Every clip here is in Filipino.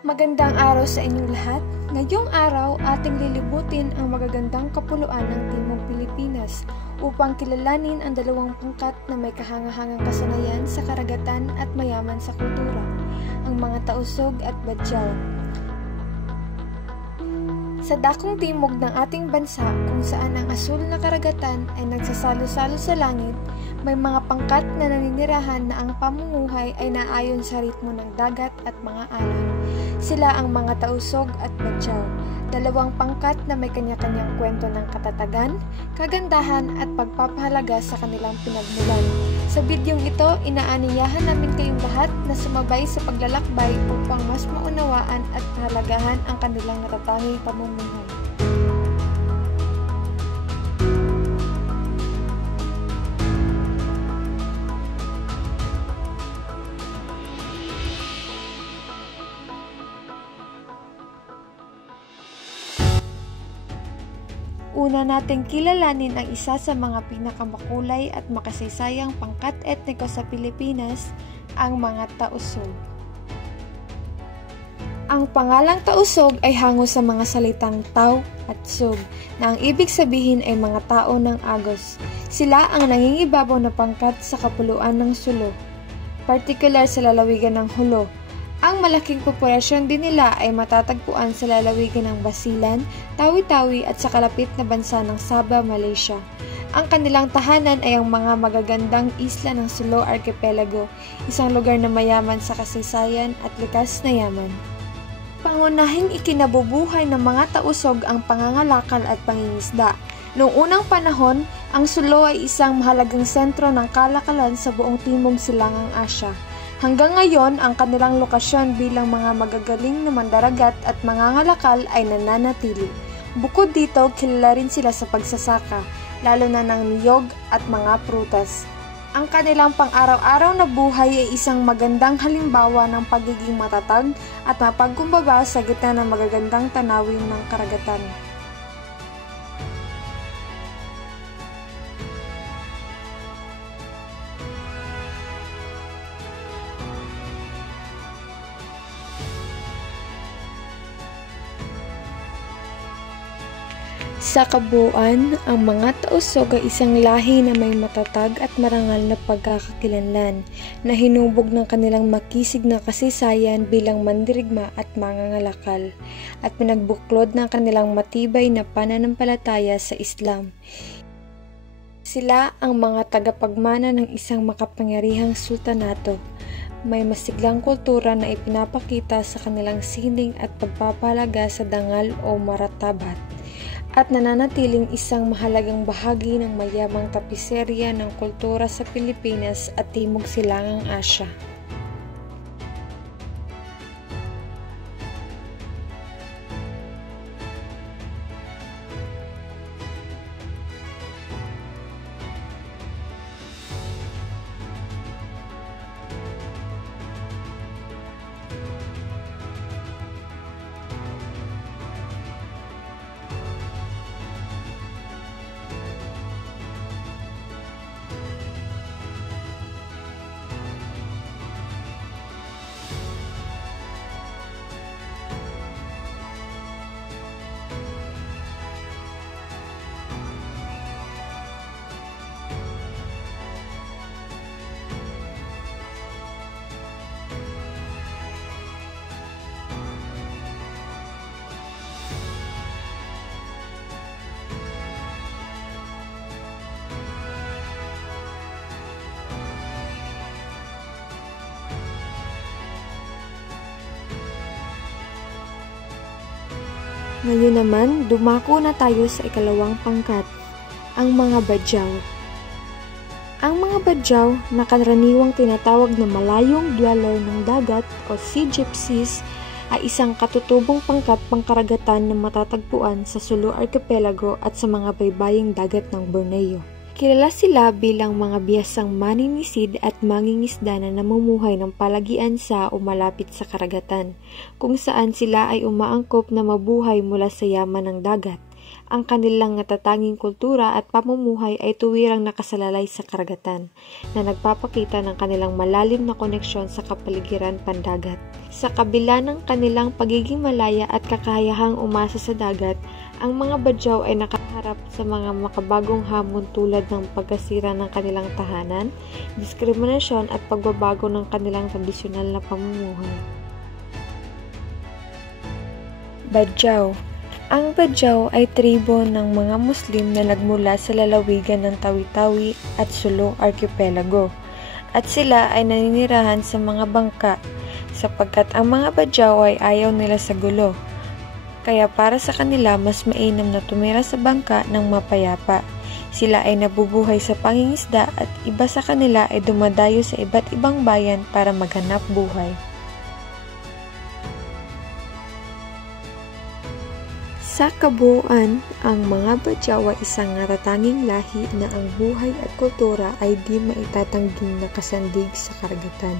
Magandang araw sa inyong lahat. Ngayong araw, ating lilibutin ang magagandang kapuluan ng Timog Pilipinas upang kilalanin ang dalawang pangkat na may kahangahangang kasanayan sa karagatan at mayaman sa kultura, ang mga Tausug at Badyaw. Sa dakong timog ng ating bansa kung saan ang asul na karagatan ay nagsasalo-salo sa langit, may mga pangkat na naninirahan na ang pamumuhay ay naayon sa ritmo ng dagat at mga alon. Sila ang mga Tausug at Badyaw, dalawang pangkat na may kanya-kanyang kwento ng katatagan, kagandahan at pagpapahalaga sa kanilang pinagmulan. Sa bidyong ito, inaaniyahan namin kayong lahat na sumabay sa paglalakbay upang mas maunawaan at pahalagahan ang kanilang natatanging pamumuhay. Una nating kilalanin ang isa sa mga pinakamakulay at makasaysayang pangkat etniko sa Pilipinas, ang mga Tausug. Ang pangalang Tausug ay hango sa mga salitang Tau at Sug, na ang ibig sabihin ay mga tao ng agos. Sila ang nangingibabaw na pangkat sa kapuluan ng Sulu, partikular sa lalawigan ng Jolo. Ang malaking populasyon din nila ay matatagpuan sa lalawigan ng Basilan, Tawi-Tawi at sa kalapit na bansa ng Sabah, Malaysia. Ang kanilang tahanan ay ang mga magagandang isla ng Sulu Archipelago, isang lugar na mayaman sa kasaysayan at likas na yaman. Pangunahing ikinabubuhay ng mga Tausug ang pangangalakal at pangingisda. Noong unang panahon, ang Sulu ay isang mahalagang sentro ng kalakalan sa buong Timog Silangang Asya. Hanggang ngayon, ang kanilang lokasyon bilang mga magagaling na mandaragat at mangangalakal ay nananatili. Bukod dito, kilala rin sila sa pagsasaka, lalo na ng niyog at mga prutas. Ang kanilang pang-araw-araw na buhay ay isang magandang halimbawa ng pagiging matatag at mapagkumbaba sa gitna ng magagandang tanawin ng karagatan. Sa kabuuan, ang mga Tausug ay isang lahi na may matatag at marangal na pagkakakilanlan, na hinubog ng kanilang makisig na kasaysayan bilang mandirigma at mangangalakal, at pinagbuklod ng kanilang matibay na pananampalataya sa Islam. Sila ang mga tagapagmana ng isang makapangyarihang sultanato, may masiglang kultura na ipinapakita sa kanilang sining at pagpapahalaga sa dangal o maratabat, at nananatiling isang mahalagang bahagi ng mayamang tapiserya ng kultura sa Pilipinas at Timog Silangang Asya. Ngayon naman, dumako na tayo sa ikalawang pangkat, ang mga Badyaw. Ang mga Badyaw, na karaniwang tinatawag na malayong dweller ng dagat o sea gypsies, ay isang katutubong pangkat pangkaragatan na matatagpuan sa Sulu Archipelago at sa mga baybaying dagat ng Borneo. Kilala sila bilang mga bihasang maninisid at mangingisda na namumuhay ng palagian sa o malapit sa karagatan, kung saan sila ay umaangkop na mabuhay mula sa yaman ng dagat. Ang kanilang natatanging kultura at pamumuhay ay tuwirang nakasalalay sa karagatan, na nagpapakita ng kanilang malalim na koneksyon sa kapaligiran pandagat. Sa kabila ng kanilang pagiging malaya at kakayahang umasa sa dagat, ang mga Badyaw ay nakaharap sa mga makabagong hamon tulad ng pagkasira ng kanilang tahanan, diskriminasyon at pagbabago ng kanilang tradisyonal na pamumuhay. Badyaw. Ang Badyaw ay tribo ng mga Muslim na nagmula sa lalawigan ng Tawi-Tawi at Sulu Archipelago, at sila ay naninirahan sa mga bangka sapagkat ang mga Badyaw ay ayaw nila sa gulo. Kaya para sa kanila mas mainam na tumira sa bangka ng mapayapa. Sila ay nabubuhay sa pangingisda at iba sa kanila ay dumadayo sa iba't ibang bayan para maghanap buhay. Sa kabuuan, ang mga Badyaw ay isang natatanging lahi na ang buhay at kultura ay di maitatangging nakasandig sa karagatan,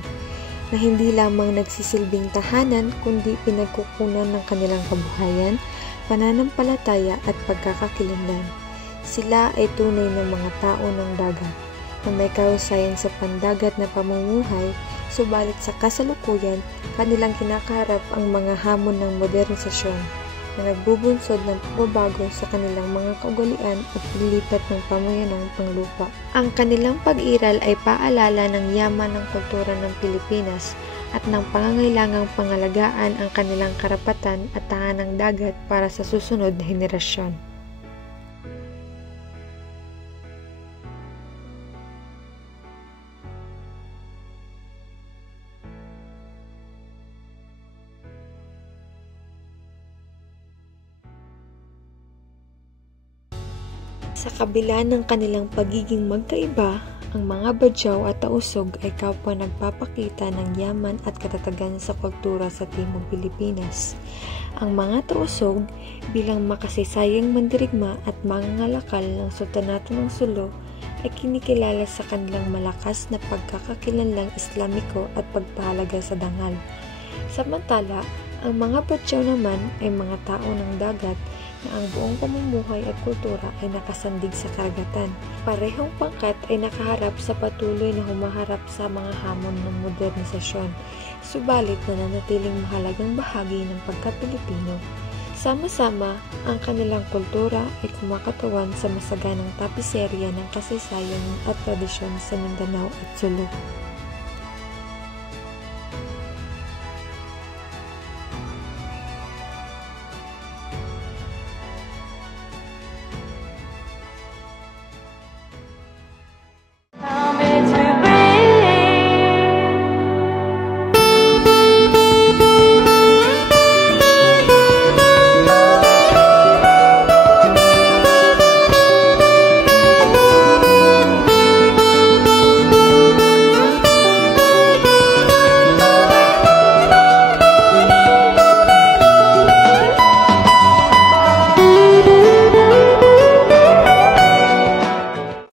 na hindi lamang nagsisilbing tahanan kundi pinagkukunan ng kanilang kabuhayan, pananampalataya at pagkakakilanlan. Sila ay tunay na mga tao ng dagat, na may kahusayan sa pandagat na pamumuhay, subalit sa kasalukuyan, kanilang kinakaharap ang mga hamon ng modernisasyon, na nagbubunsod ng pagbabago sa kanilang mga kaugalian at paglipat ng pamayanang panglupa. Ang kanilang pag-iral ay paalala ng yaman ng kultura ng Pilipinas at ng pangangailangang pangalagaan ang kanilang karapatan at tahanang dagat para sa susunod na henerasyon. Sa kabila ng kanilang pagiging magkaiba, ang mga Badyaw at Tausug ay kapwa nagpapakita ng yaman at katatagan sa kultura sa Timog Pilipinas. Ang mga Tausug bilang makasaysayang mandirigma at mangangalakal ng Sultanato ng Sulu ay kinikilala sa kanilang malakas na pagkakakilanlang Islamiko at pagpahalaga sa dangal. Samantala, ang mga Badyaw naman ay mga tao ng dagat na ang buong pamumuhay at kultura ay nakasandig sa karagatan. Parehong pangkat ay nakaharap sa patuloy na humaharap sa mga hamon ng modernisasyon, subalit nananatiling mahalagang bahagi ng pagka-Pilipino. Sama-sama, ang kanilang kultura ay kumakatawan sa masaganang tapiserya ng kasaysayan at tradisyon sa Mindanao at Sulu.